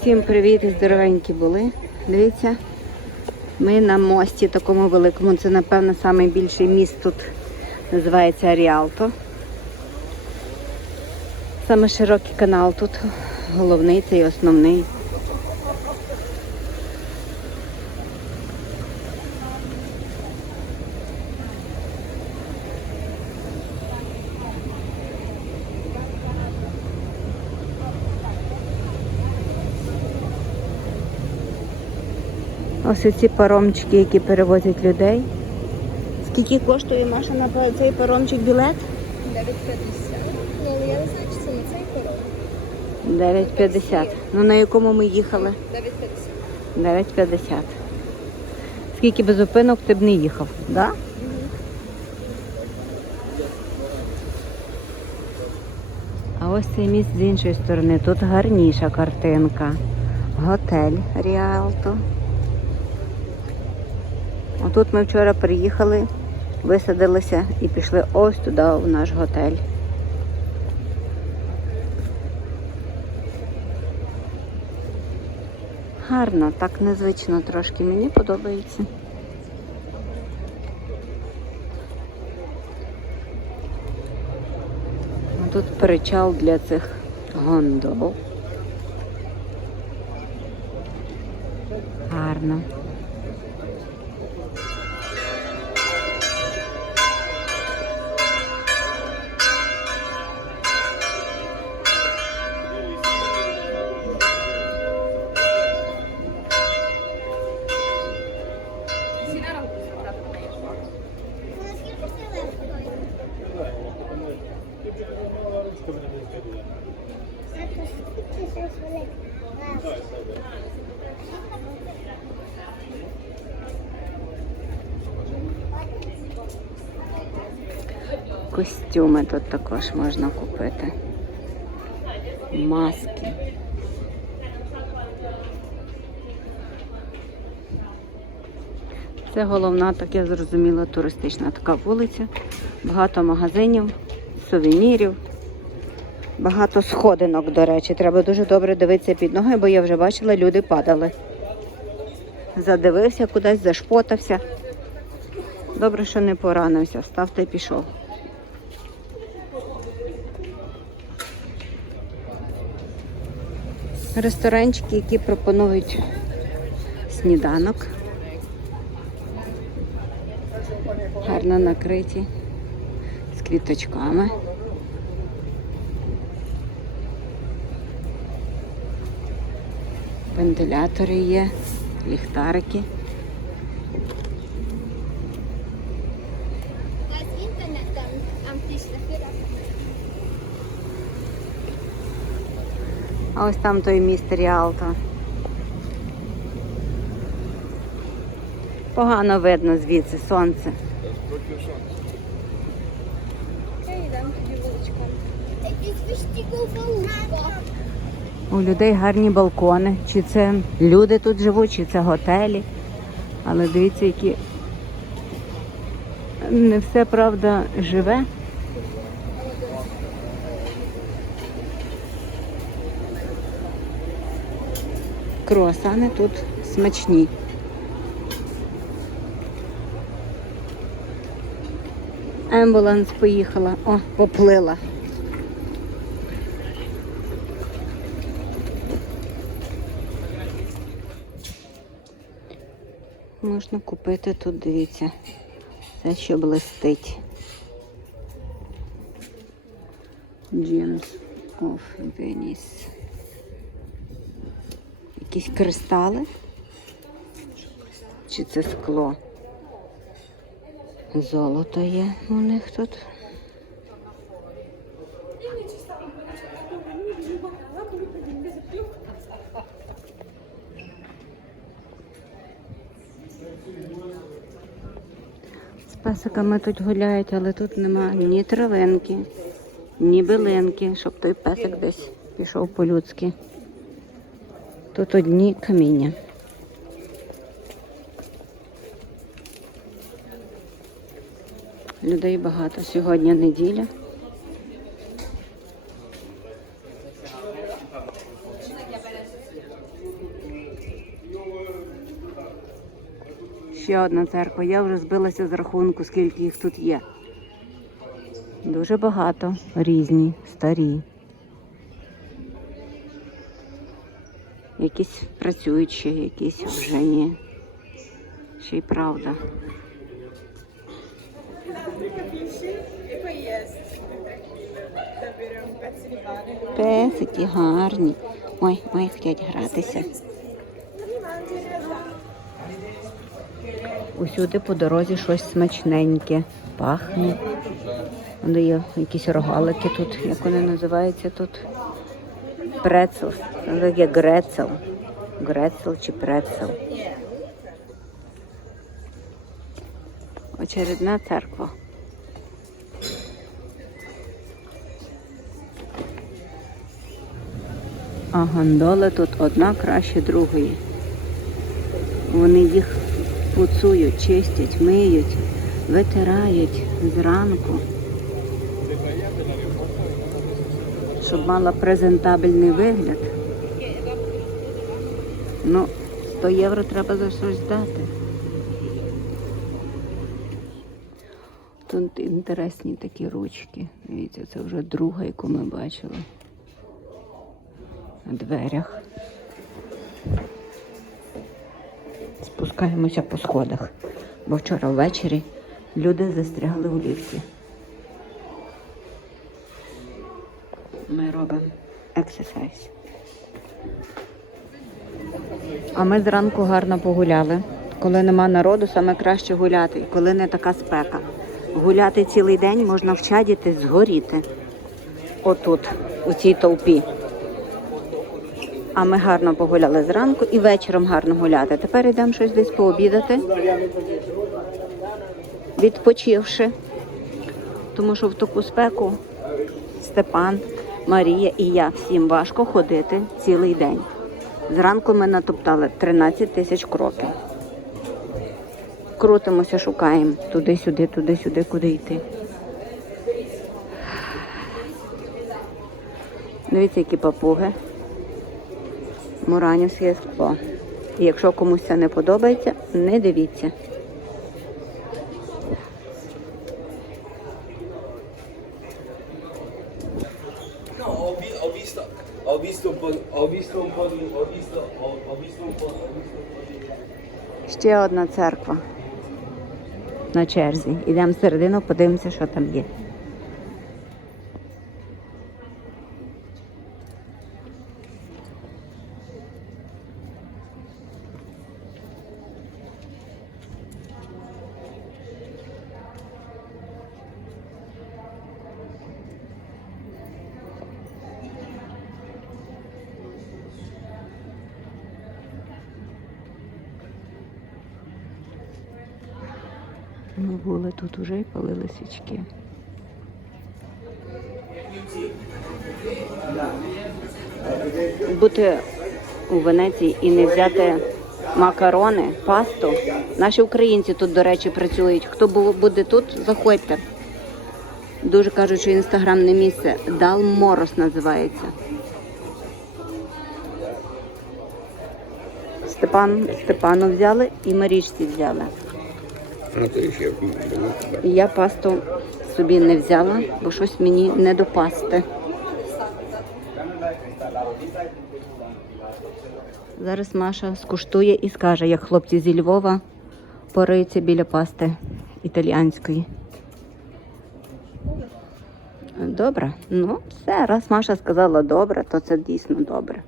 Всім привіт здоровенькі були. Дивіться, ми на мості такому великому. Це, напевно, найбільший міст тут називається Ріалто. Саме широкий канал тут, головний цей основний. Ось ці паромчики, які перевозять людей. Скільки коштує Маша на цей паромчик білет? 9,50. Ну, але я не знаю, чи це не цей коров. 9,50. Ну на якому ми їхали? 9,50. 9,50. Скільки без зупинок ти б не їхав, да? А ось цей міст з іншої сторони. Тут гарніша картинка. Готель Ріалто. Отут ми вчора приїхали, висадилися і пішли ось туди в наш готель. Гарно, так незвично трошки. Мені подобається. Тут причал для цих гондол. Гарно. Костюми тут також можна купити. Маски. Це головна, так я зрозуміла, туристична така вулиця. Багато магазинів, сувенірів, багато сходинок, до речі. Треба дуже добре дивитися під ноги, бо я вже бачила, люди падали. Задивився кудись, зашпотався. Добре, що не поранився, став та й пішов. Ресторанчики, які пропонують сніданок. Гарно накриті з квіточками. Вентилятори є, ліхтарики. А ось там той міст Ріалто. Погано видно звідси сонце. У людей гарні балкони. Чи це люди тут живуть, чи це готелі. Але дивіться, які не все правда живе. Круасани тут смачні. Ембуланс поїхала. О, поплила. Можна купити тут, дивіться, все, що блистить. Gems of Venice. Якісь кристали? Чи це скло? Золото є у них тут. З песиками тут гуляють, але тут нема ні травинки, ні билинки, щоб той песик десь пішов по-людськи. Тут одні каміння. Людей багато. Сьогодні неділя. Ще одна церква. Я вже збилася з рахунку, скільки їх тут є. Дуже багато різні, старі. Якісь працюють ще, якісь вже ні. Ще й правда. Песики гарні. Ой, ой, хочуть гратися. Усюди по дорозі щось смачненьке. Пахне. Вони є якісь рогалики тут, як вони називаються тут. Прецел. Таке грецел. Грецел чи прецел. Очередна церква. А гондоли тут одна краще другої. Вони їх пуцують, чистять, миють, витирають зранку, мала презентабельний вигляд. Ну, 100 євро треба за щось дати. Тут інтересні такі ручки. Дивіться, це вже друга, яку ми бачили. На дверях. Спускаємося по сходах, бо вчора ввечері люди застрягли у ліфті. Ми робимо ексерсайз. А ми зранку гарно погуляли. Коли нема народу, саме краще гуляти, і коли не така спека. Гуляти цілий день можна в вчадіти згоріти. Отут, у цій толпі. А ми гарно погуляли зранку і вечором гарно гуляти. Тепер йдемо щось десь пообідати, відпочивши. Тому що в таку спеку Степан, Марія і я всім важко ходити цілий день. Зранку ми натоптали 13 тисяч кроків. Крутимося, шукаємо туди-сюди, туди-сюди, куди йти. Дивіться, які папуги. Муранівське скло. І якщо комусь це не подобається, не дивіться. Ще одна церква на черзі. Йдемо всередину, подивимося, що там є. Ми були тут уже і палили свічки. Бути у Венеції і не взяти макарони, пасту. Наші українці тут, до речі, працюють. Хто буде тут, заходьте. Дуже кажуть, що інстаграмне місце Далморос називається. Степан, Степану взяли і Марічці взяли. Я пасту собі не взяла, бо щось мені не до пасти. Зараз Маша скуштує і скаже, як хлопці зі Львова пориються біля пасти італіанської. Добре, ну все, раз Маша сказала добре, то це дійсно добре.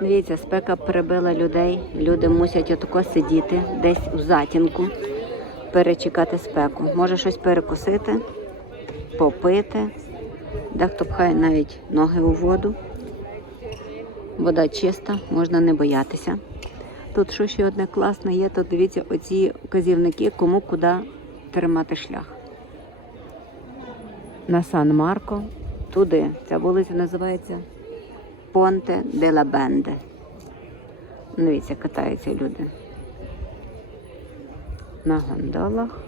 Дивіться, спека перебила людей. Люди мусять отако сидіти десь у затінку, перечекати спеку. Може щось перекусити, попити. Дехто пхає навіть ноги у воду. Вода чиста, можна не боятися. Тут що ще одне класне є, то дивіться оці вказівники, кому куди тримати шлях. На Сан-Марко, туди. Ця вулиця називається Понте де ла Бенде. Дивіться, катаються люди. На гондолах.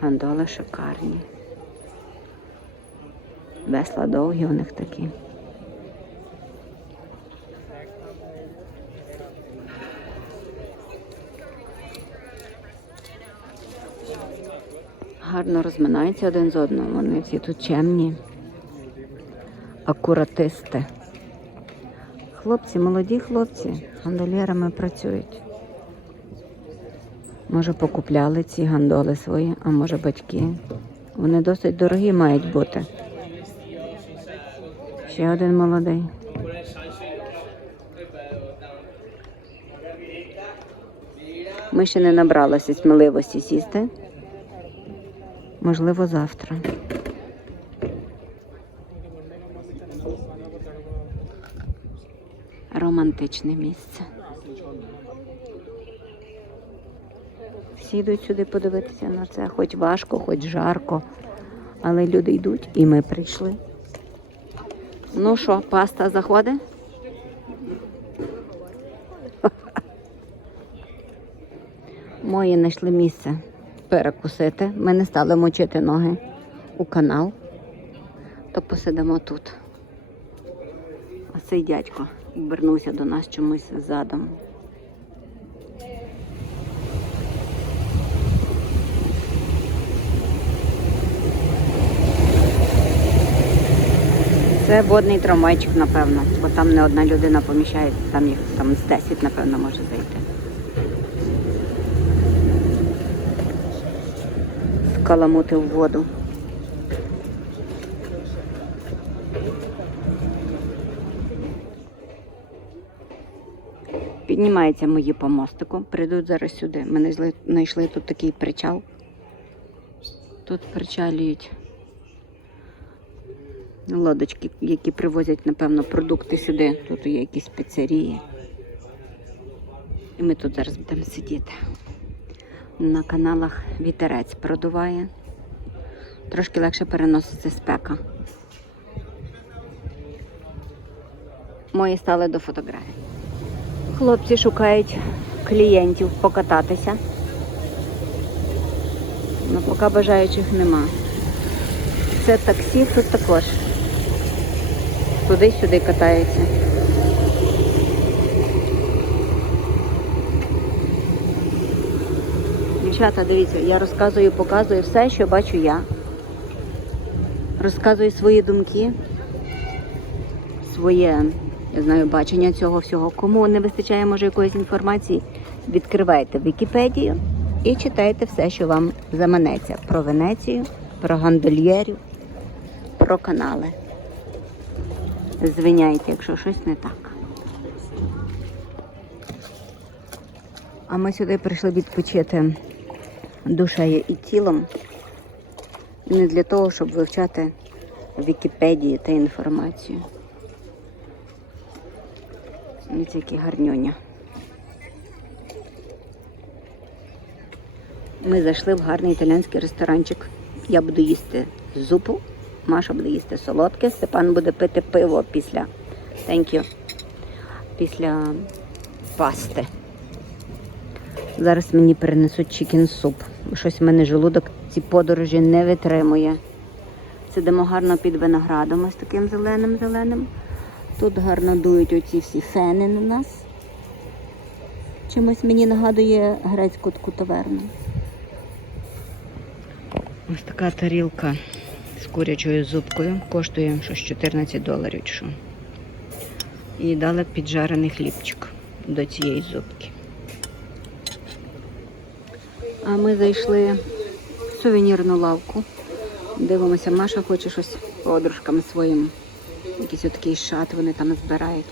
Гондоли шикарні. Весла довгі у них такі. Гарно розминаються один з одного, вони всі тут чемні акуратисти. Хлопці, молоді хлопці, гандольєрами працюють. Може, покупляли ці гандоли свої, а може батьки. Вони досить дорогі мають бути. Ще один молодий. Ми ще не набралися сміливості сісти. Можливо, завтра. Романтичне місце. Всі йдуть сюди подивитися на це, хоч важко, хоч жарко. Але люди йдуть і ми прийшли. Ну що, паста заходить? Мої знайшли місце перекусити. Ми не стали мочити ноги у канал, то посидимо тут. Цей дядько обернувся до нас чомусь задом. Це водний трамвайчик, напевно, бо там не одна людина поміщається, там їх там з 10, напевно, може зайти. Скаламутив воду. Піднімаються мої по мостику, прийдуть зараз сюди. Ми знайшли, тут такий причал. Тут причалюють лодочки, які привозять, напевно, продукти сюди. Тут є якісь піцерії. І ми тут зараз будемо сидіти. На каналах вітерець продуває. Трошки легше переноситься спека. Мої стали до фотографій. Хлопці шукають клієнтів покататися. Ну, поки бажаючих нема. Це таксі тут також. Туди-сюди катаються. Дівчата, дивіться, я розказую, показую все, що бачу я. Розказую свої думки, своє, я знаю, бачення цього всього. Кому не вистачає, може, якоїсь інформації, відкривайте Вікіпедію і читайте все, що вам заманеться про Венецію, про гандольєрів, про канали. Звиняйте, якщо щось не так. А ми сюди прийшли відпочити душею і тілом. Не для того, щоб вивчати Вікіпедію та інформацію. Не тільки гарнюня. Ми зайшли в гарний італійський ресторанчик. Я буду їсти зупу, Маша буде їсти солодке, Степан буде пити пиво після Thank you. після пасти. Зараз мені перенесуть чікен суп. Щось в мене желудок ці подорожі не витримує. Сидимо гарно під виноградом, ось таким зеленим-зеленим. Тут гарно дують оці всі фени на нас. Чимось мені нагадує грецьку таку таверну. Ось така тарілка з курячою зубкою. Коштує щось 14 доларів. Що. І дали піджарений хлібчик до цієї зубки. А ми зайшли в сувенірну лавку. Дивимося, Маша хоче щось подружкам своїм. Якийсь отакий шат вони там збирають.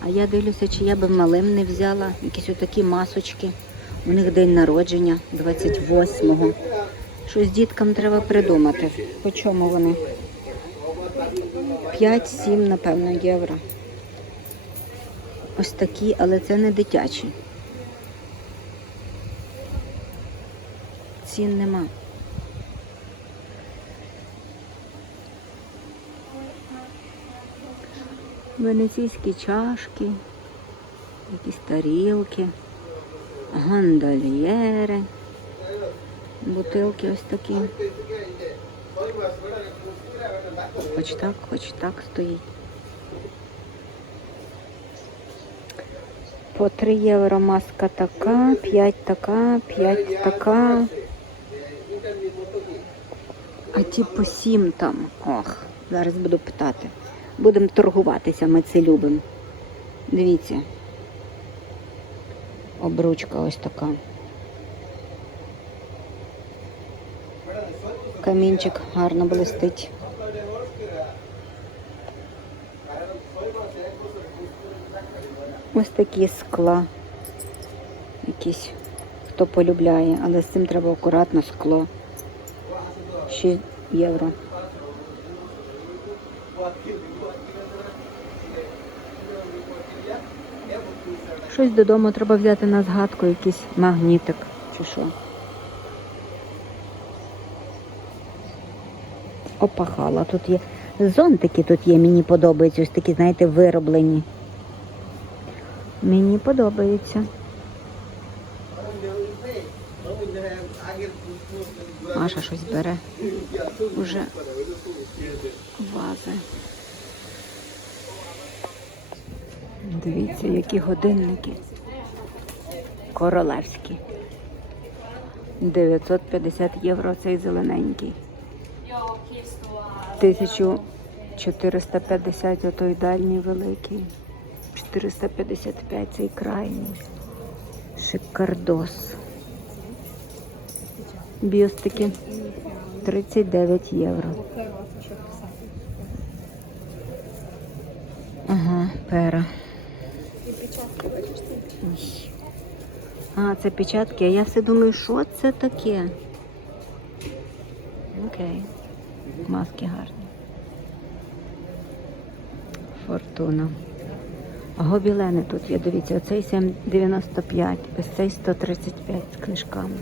А я дивлюся, чи я би малим не взяла якісь отакі масочки. У них день народження 28-го. Щось діткам треба придумати. По чому вони? 5-7, напевно, євро. Ось такі, але це не дитячі. Цін нема. Венеційські чашки, якісь тарілки, гандольєри, бутилки ось такі. Хоч так, хоч так стоїть. По 3 євро маска така, 5 така, 5 така. А Ті по сім там. Ох, зараз буду питати. Будемо торгуватися, ми це любимо. Дивіться. Обручка ось така. Камінчик гарно блистить. Ось такі скла. Якісь, хто полюбляє, але з цим треба акуратно скло. 6 євро. Щось додому треба взяти на згадку, якийсь магнітик чи що. Опахала. Тут є зонтики тут є, мені подобаються. Ось такі, знаєте, вироблені. Мені подобається. Маша щось бере. Уже вази. Дивіться, які годинники. Королевські. 950 євро цей зелененький. 1450 отой дальній великий. 455 цей крайній. Шикардос. Бюстики 39 євро. Ага, пера. А, це печатки, а я все думаю, що це таке? Окей. Маски гарні. Фортуна. Гобілени тут є, дивіться, оцей 7,95, ось цей 135 з книжками.